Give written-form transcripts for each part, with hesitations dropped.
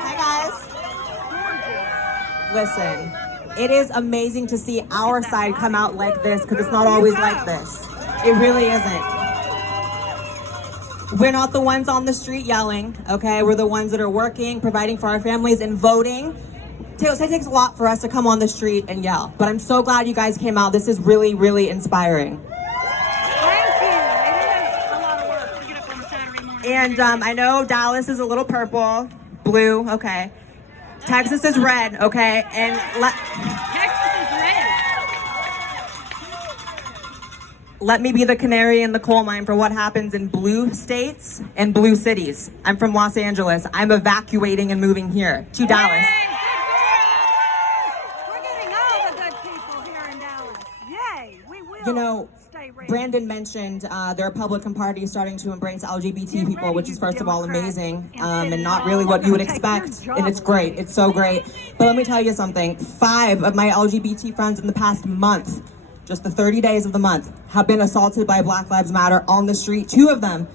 Hi, guys. Listen, it is amazing to see our side come out like this because it's not always like this. It really isn't. We're not the ones on the street yelling, okay? We're the ones that are working, providing for our families, and voting. It takes a lot for us to come on the street and yell. But I'm so glad you guys came out. This is really, really inspiring. Thank you. It is a lot of work to get up on a Saturday morning. And I know Dallas is a little purple, blue, okay. Texas is red, okay? And Texas is red. let me be the canary in the coal mine for what happens in blue states and blue cities. I'm from Los Angeles. I'm evacuating and moving here to Dallas. We're getting all the good people here in Dallas. Yay, we will. You know, stay ready. Brandon mentioned their Republican Party is starting to embrace LGBT people, which is first of all amazing and not really what you would expect. And it's great. It's so great. But let me tell you something. 5 of my LGBT friends in the past month, just the 30 days of the month, have been assaulted by Black Lives Matter on the street. 2 of them,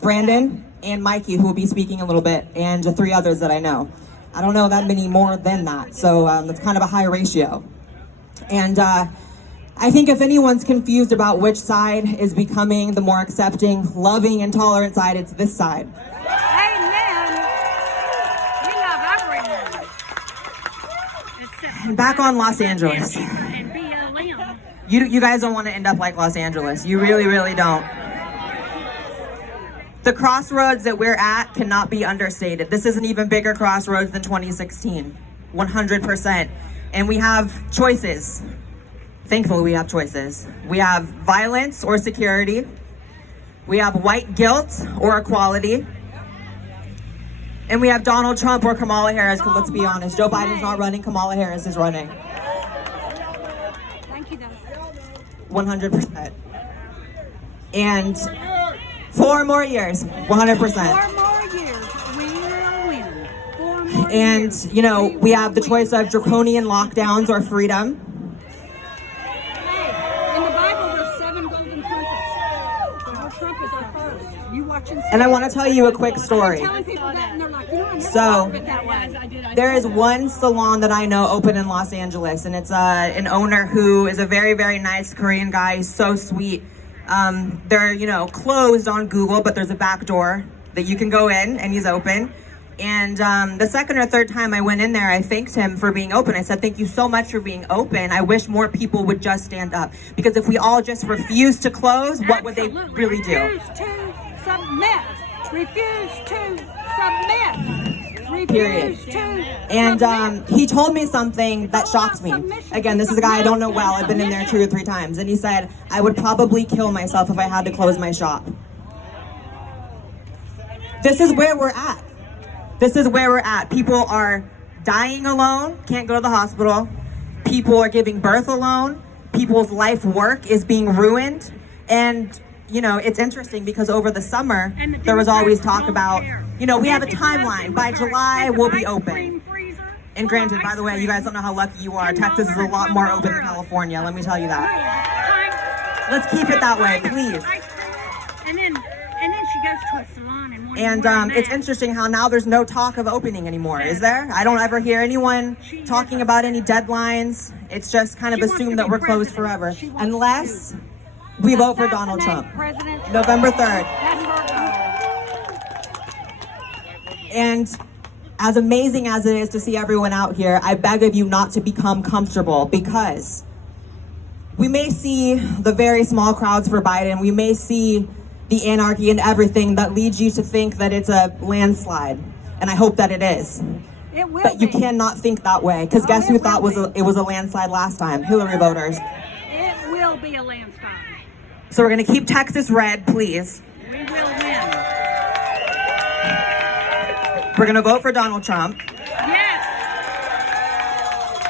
Brandon and Mikey, who will be speaking a little bit, and 3 others that I know. I don't know that many more than that, so that's kind of a high ratio. And I think if anyone's confused about which side is becoming the more accepting, loving, and tolerant side, it's this side. Amen. We love everyone. Back on Los Angeles. And BLM. You guys don't want to end up like Los Angeles. You really, really don't. The crossroads that we're at cannot be understated. This is an even bigger crossroads than 2016, 100%. And we have choices. Thankfully, we have choices. We have violence or security. We have white guilt or equality. And we have Donald Trump or Kamala Harris, because let's be honest, Joe Biden's not running, Kamala Harris is running. Thank you, Dennis. 100%. And 4 more years, 100%. 4 more years, we will win. 4 more And, years. you know, we have the choice of draconian lockdowns or freedom. Hey, in the Bible, there's 7 golden trumpets. Donald Trump is our first. You watch and see. And I want to tell you a quick story. I'm telling people that, and they're like, you know, I never So, thought of it that way. There is one salon that I know open in Los Angeles, and it's an owner who is a very, very nice Korean guy. He's so sweet. They're, you know, closed on Google, but there's a back door that you can go in, and he's open. And the second or third time I went in there, I thanked him for being open. I said, thank you so much for being open. I wish more people would just stand up. Because if we all just refuse to close, what would they really do? Refuse to submit. Refuse to submit. Period. Refuse to And submit. he told me something that shocks me. Again, this is a guy I don't know well. I've been in there 2 or 3 times. And he said, I would probably kill myself if I had to close my shop. This is where we're at. This is where we're at. People are dying alone, can't go to the hospital. People are giving birth alone. People's life work is being ruined. And, you know, it's interesting because over the summer, there was always talk about, you know, we have a timeline. By July, we'll be open. And granted, by the way, you guys don't know how lucky you are. Texas is a lot more open than California, let me tell you that. Let's keep it that way, please. And then she goes to a salon and And it's interesting how now there's no talk of opening anymore, is there? I don't ever hear anyone talking about any deadlines. It's just kind of assumed that we're closed forever. Unless we vote for Donald Trump. November 3rd. And as amazing as it is to see everyone out here, I beg of you not to become comfortable, because we may see the very small crowds for Biden. We may see the anarchy and everything that leads you to think that it's a landslide. And I hope that it is. It will But you be. cannot think that way, because guess who thought it was a landslide last time? Hillary voters. It will be a landslide. So we're going to keep Texas red, please. We will win. We're going to vote for Donald Trump. Yes.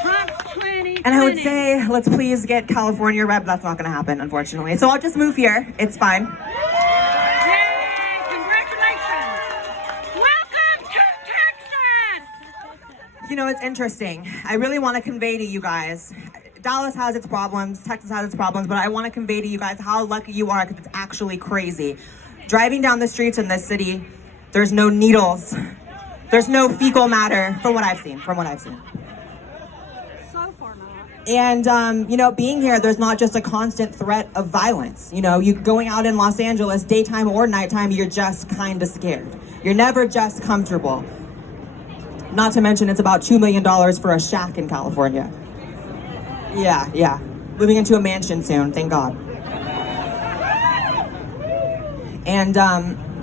Trump 2020. And I would say, let's please get California red, but that's not going to happen, unfortunately. So I'll just move here. It's fine. Yay! Congratulations. Welcome to Texas. You know, it's interesting. I really want to convey to you guys, Dallas has its problems, Texas has its problems, but I want to convey to you guys how lucky you are, because it's actually crazy. Driving down the streets in this city, There's no needles. There's no fecal matter, from what I've seen. So far not. And, you know, being here, there's not just a constant threat of violence. You know, you going out in Los Angeles, daytime or nighttime, you're just kind of scared. You're never just comfortable. Not to mention, it's about $2 million for a shack in California. Yeah. Moving into a mansion soon, thank God. And,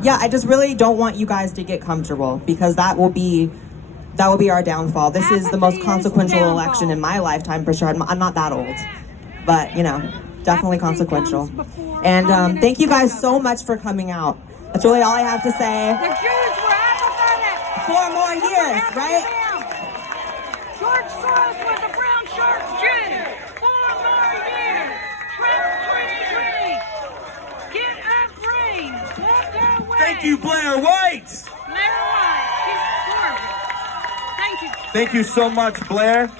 yeah, I just really don't want you guys to get comfortable, because that will be our downfall. This is the most consequential election in my lifetime, for sure. I'm not that old, but, you know, definitely consequential. And thank you guys so much for coming out. That's really all I have to say. The Jews were apathetic. 4 more years, right? George Soros was a brown shirt Jew. 4 more years. Trump 23. Get up, green. Walk away. Thank you, Blair White. Blair White. He's horrible. Thank you. Thank you so much, Blair.